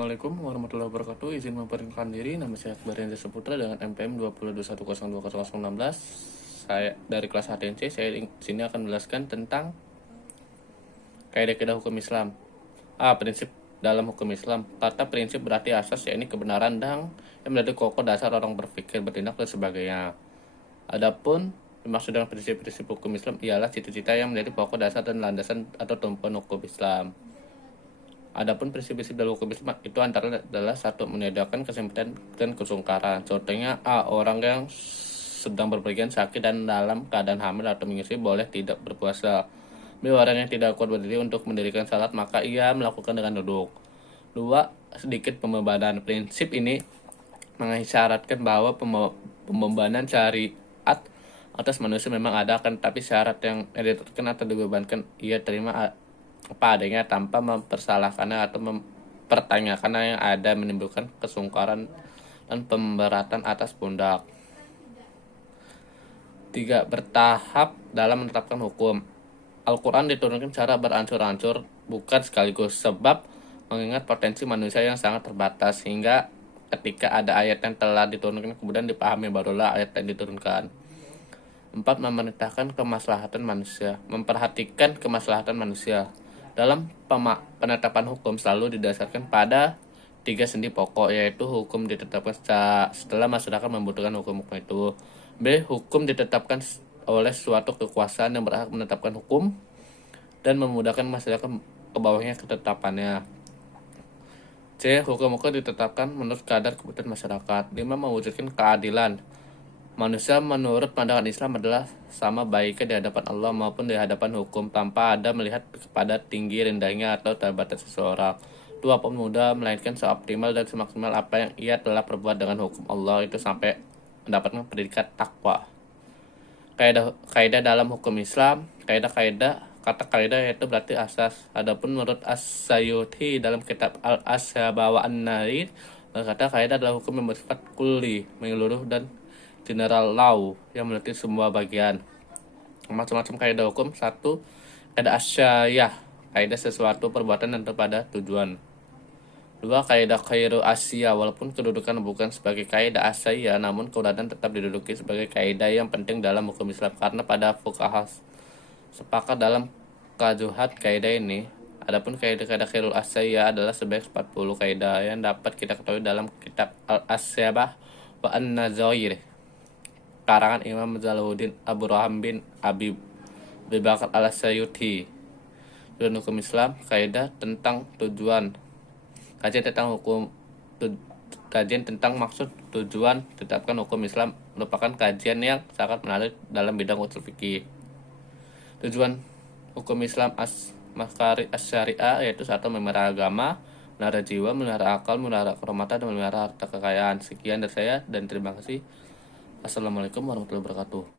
Assalamualaikum warahmatullahi wabarakatuh. Izin memperkenalkan diri, nama saya Akbar Renza Saputra dengan NPM 2021020016. Saya dari kelas HTNC. Saya di sini akan menjelaskan tentang kaidah-kaidah hukum Islam. Prinsip dalam hukum Islam. Kata prinsip berarti asas, yakni kebenaran dan yang menjadi pokok dasar orang berpikir, bertindak dan sebagainya. Adapun dimaksud dengan prinsip-prinsip hukum Islam ialah cita-cita yang menjadi pokok dasar dan landasan atau tumpuan hukum Islam. Adapun prinsip-prinsip dalam hukum Islam itu antara adalah satu, menyediakan kesempitan dan kesungkaran. Contohnya orang yang sedang berpergian sakit dan dalam keadaan hamil atau menyusui boleh tidak berpuasa. B, orang yang tidak kuat berdiri untuk mendirikan salat maka ia melakukan dengan duduk. 2, sedikit pembebanan. Prinsip ini mengisyaratkan bahwa pembebanan syariat atas manusia memang ada, akan tapi syarat yang ditetapkan atau dibebankan ia terima apa adanya tanpa mempersalahkannya atau mempertanyakannya, yang ada menimbulkan kesungkaran dan pemberatan atas pundak. 3, bertahap dalam menetapkan hukum. Al-Quran diturunkan secara berancur-ancur, bukan sekaligus, sebab mengingat potensi manusia yang sangat terbatas, sehingga ketika ada ayat yang telah diturunkan kemudian dipahami barulah ayat yang diturunkan. 4, memerintahkan kemaslahatan manusia. Memperhatikan kemaslahatan manusia. Dalam penetapan hukum selalu didasarkan pada 3 sendi pokok, yaitu hukum ditetapkan setelah masyarakat membutuhkan hukum-hukum itu. B, hukum ditetapkan oleh suatu kekuasaan yang berhak menetapkan hukum dan memudahkan masyarakat ke bawahnya ketetapannya. C, hukum-hukum ditetapkan menurut kadar kebutuhan masyarakat. 5, mewujudkan keadilan. Manusia menurut pandangan Islam adalah sama baiknya di hadapan Allah maupun di hadapan hukum, tanpa ada melihat kepada tinggi rendahnya atau terbatas seseorang. 2, pemuda melainkan seoptimal dan semaksimal apa yang ia telah perbuat dengan hukum Allah itu sampai mendapatkan predikat takwa. Kaidah dalam hukum Islam. Kata kaidah yaitu berarti asas. Adapun menurut As-Sayuti dalam kitab Al-Ashaba wa An-Nair berkata kaidah adalah hukum yang bersifat kulli, menyeluruh dan general law yang meliputi semua bagian. Macam-macam kaidah hukum. 1, kaidah asyariyah, kaidah sesuatu perbuatan dan kepada tujuan. 2, kaidah khairu asya, walaupun kedudukan bukan sebagai kaidah asyariyah namun keberadaan tetap diduduki sebagai kaidah yang penting dalam hukum Islam, karena pada fuqaha sepakat dalam kajuhat kaidah ini. Adapun kaidah-kaidah khairul asyariyah adalah sebanyak 40 kaidah yang dapat kita ketahui dalam kitab Al-Asyabah wa An-Nazair karangan Imam Jalaluddin Abu Rahman bin Abi Bakar al-Sayuti. Dan hukum Islam, kaidah tentang tujuan. Kajian tentang maksud tujuan ditetapkan hukum Islam merupakan kajian yang sangat menarik dalam bidang usul fikih. Tujuan hukum Islam makari as-syariah yaitu 1, memelihara agama, memelihara jiwa, memelihara akal, memelihara kehormatan, dan memelihara harta kekayaan. Sekian dari saya dan terima kasih. Assalamualaikum warahmatullahi wabarakatuh.